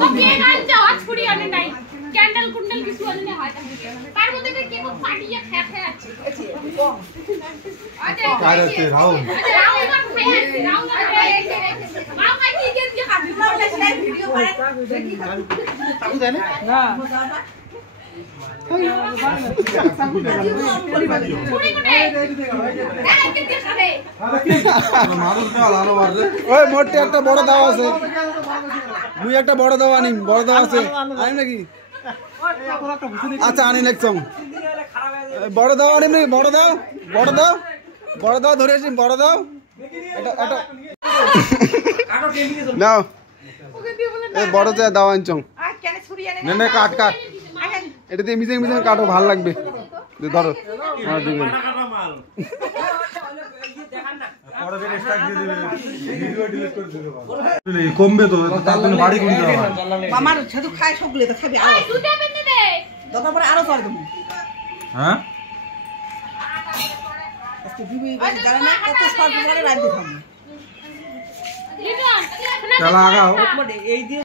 তো কে গান যাও আজ পুরি আনে নাই ক্যান্ডেল কুন্ডেল কিছু আনে না হয় তার মধ্যে কে কেক ফাটিয়ে খেয়ে আছে আচ্ছা রাও রাও না খেয়ে রাও না রাও খাই কি দিয়ে খাবি সেই ভিডিও করে তাকু দেয় না না ওই মোটে একটা বড় দাও আছে মুই একটা বড় দাও আনি বড় দাও আছে আনি নাকি আচ্ছা আনি নেক্সট সং বড় দাও আনি নাকি বড় দাও বড় দাও বড় দাও ধরে আসি বড় দাও এটা এটা নাও এই বড় দাও আনছং না না কাট কাট এটা দিয়ে মিশে মিশে কাটো ভালো লাগবে ধরো আমার দিবেন কমবে তো তার জন্য বাড়ি কোন যাওয়া আমার শুধু খায় সবগুলো তো খাবি আর দুধে বেঁধে দে দরকার পড়ে আরো করে দেব হ্যাঁ আজকে দিবি জানা না কত সব করে রাখতে থাম লিটন চলা আগাও এই দিয়ে